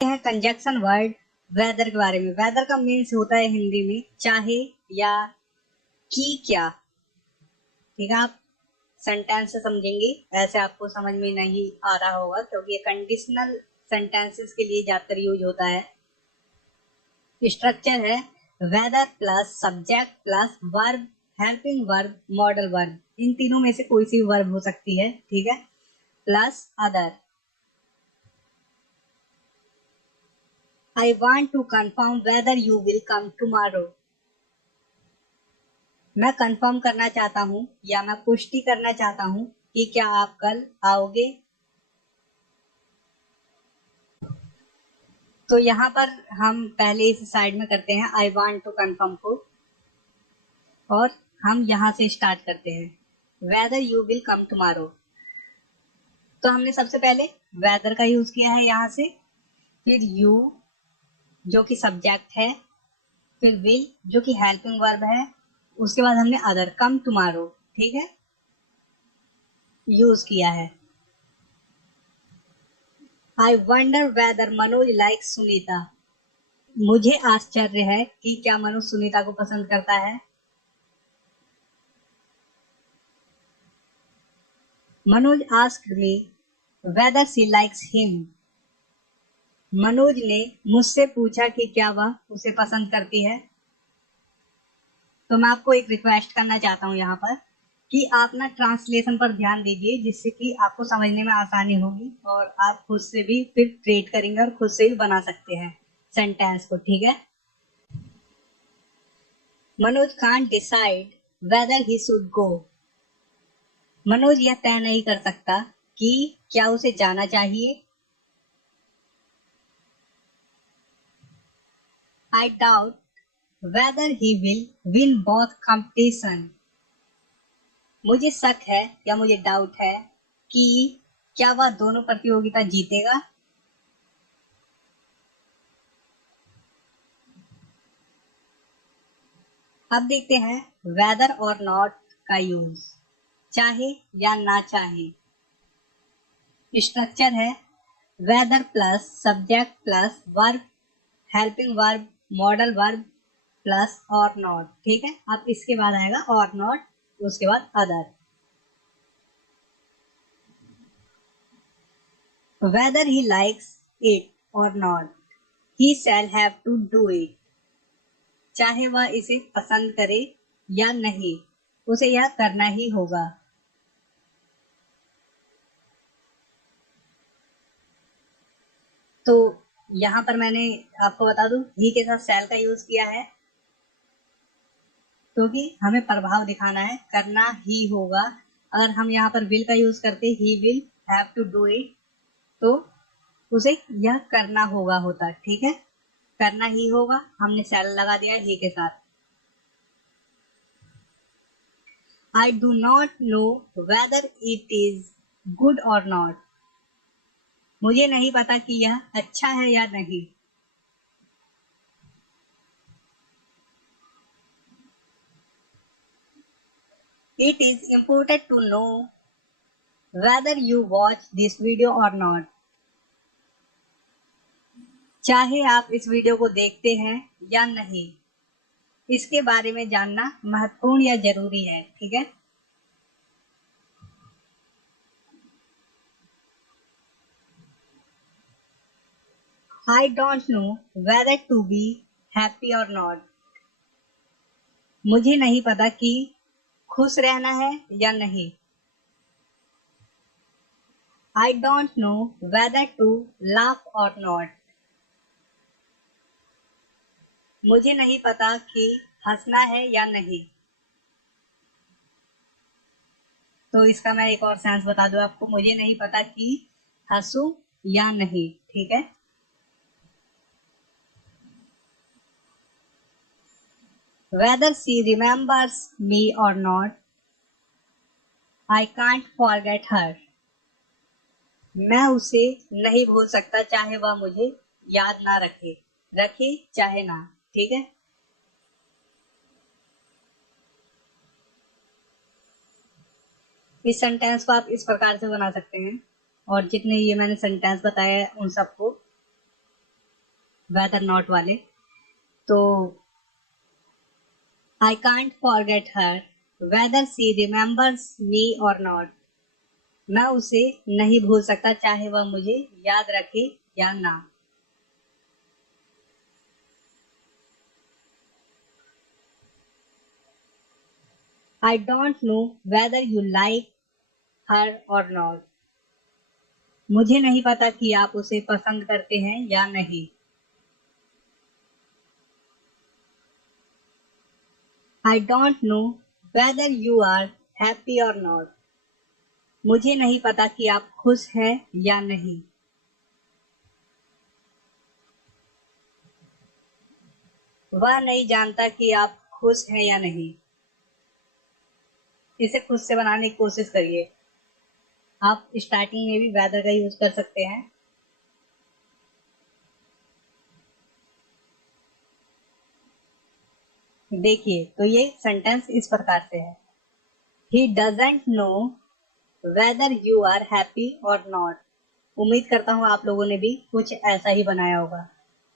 है conjunction word weather के बारे में। वेदर का मीन्स होता है हिंदी में चाहे या कि क्या। ठीक है, आप सेंटेंस से समझेंगे, ऐसे आपको समझ में नहीं आ रहा होगा क्योंकि ये कंडीशनल सेंटेंसेस के लिए ज्यादातर यूज होता है। स्ट्रक्चर है whether plus subject plus verb, helping verb, modal verb. इन तीनों में से कोई सी वर्ब हो सकती है, ठीक है, plus other. I want to confirm whether you will come tomorrow. मैं कंफर्म करना चाहता हूँ या मैं पुष्टि करना चाहता हूँ कि क्या आप कल आओगे। तो यहाँ पर हम पहले इस साइड में करते हैं I want to confirm को, और हम यहाँ से स्टार्ट करते हैं whether you will come tomorrow। तो हमने सबसे पहले वेदर का यूज किया है यहाँ से, फिर यू जो कि सब्जेक्ट है, फिर विल जो कि हेल्पिंग वर्ब है, उसके बाद हमने अदर कम टुमारो, ठीक है, यूज किया है। I wonder whether Manoj like Sunita. मुझे आश्चर्य है कि क्या मनोज सुनीता को पसंद करता है। Manoj asked me whether she likes him. Manoj ने मुझसे पूछा कि क्या वह उसे पसंद करती है। तो मैं आपको एक रिक्वेस्ट करना चाहता हूँ यहाँ पर कि आप ना ट्रांसलेशन पर ध्यान दीजिए, जिससे कि आपको समझने में आसानी होगी और आप खुद से भी फिर ट्रेड करेंगे और खुद से भी बना सकते हैं सेंटेंस को, ठीक है। Manoj can't decide whether he should go. Manoj यह तय नहीं कर सकता कि क्या उसे जाना चाहिए। I doubt weather he will win both competition. मुझे शक है या मुझे डाउट है कि क्या वह दोनों प्रतियोगिता जीतेगा। अब देखते हैं वेदर और नॉट का यूज, चाहे या ना चाहे। स्ट्रक्चर है whether plus subject plus verb, helping verb, modal verb plus or not, ठीक है। अब इसके बाद आएगा और नॉट, उसके बाद other. Whether he likes it और not he shall have to do it. चाहे वह इसे पसंद करे या नहीं, उसे यह करना ही होगा। तो यहाँ पर मैंने आपको बता दूं ही के साथ शैल का यूज किया है क्योंकि हमें प्रभाव दिखाना है, करना ही होगा। अगर हम यहाँ पर विल का यूज करते ही will have to do it, तो उसे यह करना होगा होता, ठीक है, करना ही होगा। हमने शैल लगा दिया ही के साथ। I do not know whether it is good or not. मुझे नहीं पता कि यह अच्छा है या नहीं। It is important to know whether you watch this video or not. चाहे आप इस वीडियो को देखते हैं या नहीं, इसके बारे में जानना महत्वपूर्ण या जरूरी है, ठीक है। I don't know whether to be happy or not. मुझे नहीं पता कि खुश रहना है या नहीं। I don't know whether to laugh or not. मुझे नहीं पता कि हंसना है या नहीं। तो इसका मैं एक और सेंस बता दूं आपको, मुझे नहीं पता कि हंसू या नहीं, ठीक है। Whether she remembers me or not, I can't forget her. मैं उसे नहीं भूल सकता चाहे वह मुझे याद ना रखे, रखे चाहे ना, ठीक है। इस सेंटेंस को आप इस प्रकार से बना सकते हैं, और जितने ये मैंने सेंटेंस बताए उन सबको वेदर नॉट वाले। तो I can't forget her whether she remembers me और नॉट। मैं उसे नहीं भूल सकता चाहे वह मुझे याद रखे या ना। I don't know whether you like her और नॉट। मुझे नहीं पता कि आप उसे पसंद करते हैं या नहीं। I don't know whether you are happy or not. मुझे नहीं पता कि आप खुश हैं या नहीं। वह नहीं जानता कि आप खुश हैं या नहीं। इसे खुद से बनाने की कोशिश करिए। आप स्टार्टिंग में भी वेदर का यूज कर सकते हैं। देखिए, तो ये सेंटेंस इस प्रकार से है। He doesn't know whether you are happy or not. उम्मीद करता हूँ आप लोगों ने भी कुछ ऐसा ही बनाया होगा।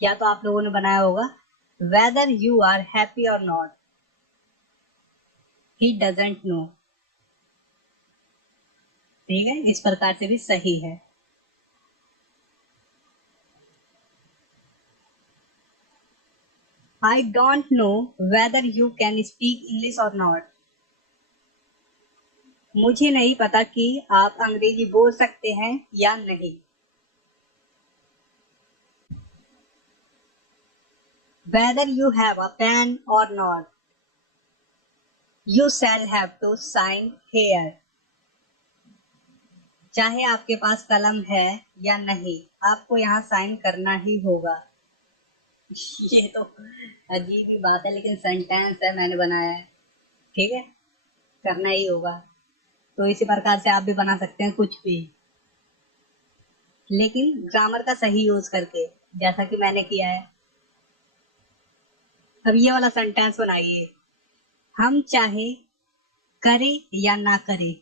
या तो आप लोगों ने बनाया होगा weather you are happy or not. He doesn't no. ठीक है, इस प्रकार से भी सही है। I don't know whether you can speak English or not. मुझे नहीं पता कि आप अंग्रेजी बोल सकते हैं या नहीं। Whether you have a pen or not, you shall have to sign here. चाहे आपके पास कलम है या नहीं, आपको यहाँ साइन करना ही होगा। ये तो अजीब ही बात है, लेकिन सेंटेंस है, मैंने बनाया है। ठीक है, करना ही होगा। तो इसी प्रकार से आप भी बना सकते हैं कुछ भी, लेकिन ग्रामर का सही यूज करके, जैसा कि मैंने किया है। अब ये वाला सेंटेंस बनाइए। हम चाहे करें या ना करें।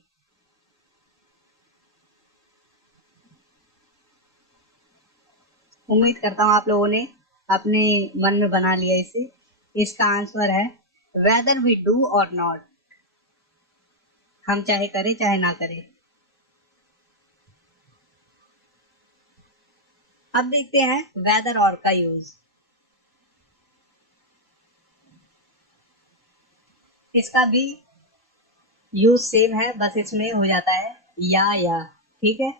उम्मीद करता हूँ आप लोगों ने अपने मन में बना लिया इसे। इसका आंसर है वेदर वी डू और नॉट। हम चाहे करें चाहे ना करें। अब देखते हैं वेदर और का यूज। इसका भी यूज सेम है, बस इसमें हो जाता है या। ठीक है,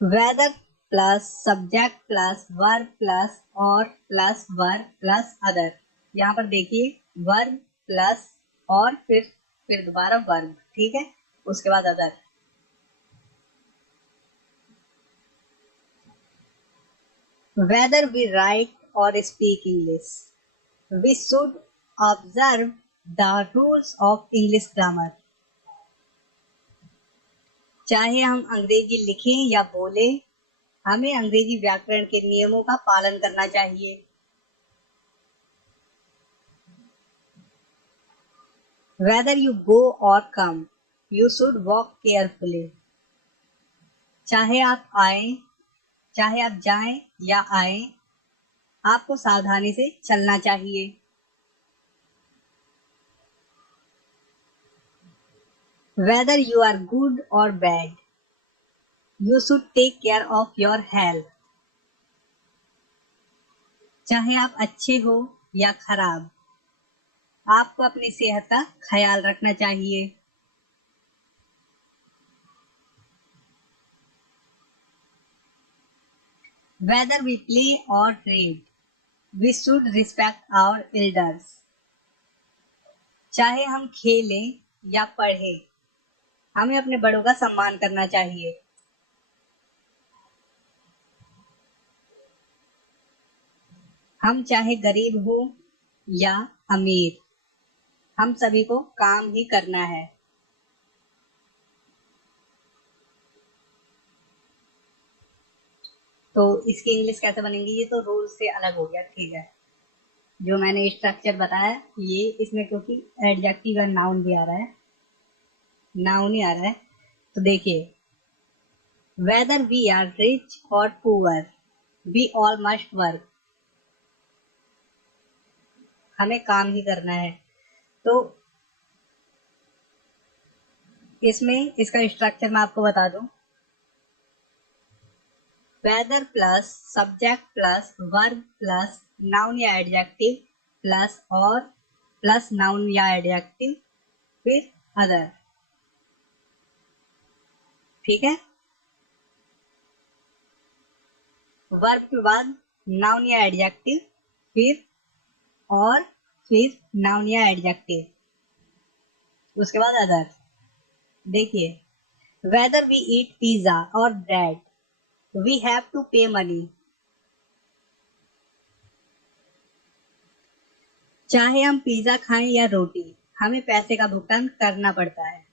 whether plus subject plus verb plus or plus verb plus other. यहाँ पर देखिए वर्ब प्लस और फिर दोबारा वर्ब। ठीक है, उसके बाद other. Whether we write or speak English, we should observe the rules of English grammar. चाहे हम अंग्रेजी लिखें या बोलें, हमें अंग्रेजी व्याकरण के नियमों का पालन करना चाहिए। Whether you go or come, you should walk carefully. चाहे आप आए, चाहे आप जाएं या आए, आपको सावधानी से चलना चाहिए। Whether you are good or bad, you should take care of your health. चाहे आप अच्छे हो या खराब, आपको अपनी सेहत का ख्याल रखना चाहिए। Whether we play or read, we should respect our elders. चाहे हम खेलें या पढ़ें, हमें अपने बड़ों का सम्मान करना चाहिए। हम चाहे गरीब हो या अमीर, हम सभी को काम ही करना है। तो इसकी इंग्लिश कैसे बनेंगी, ये तो रूल से अलग हो गया। ठीक है, जो मैंने स्ट्रक्चर बताया ये, इसमें क्योंकि एडजेक्टिव और नाउन भी आ रहा है, नाउन ही आ रहा है। तो देखिए, whether we are rich or poor we all must work. हमें काम ही करना है। तो इसमें इसका स्ट्रक्चर मैं आपको बता दूं। Whether plus subject plus verb plus noun या adjective plus or plus noun या एडजेक्टिव फिर अदर। ठीक है। वर्ब के बाद नाउन या एडजेक्टिव फिर और फिर नाउन या एडजेक्टिव, उसके बाद अदर। देखिए, वेदर वी ईट पिज्जा और ब्रेड वी हैव टू पे मनी। चाहे हम पिज्जा खाएं या रोटी, हमें पैसे का भुगतान करना पड़ता है।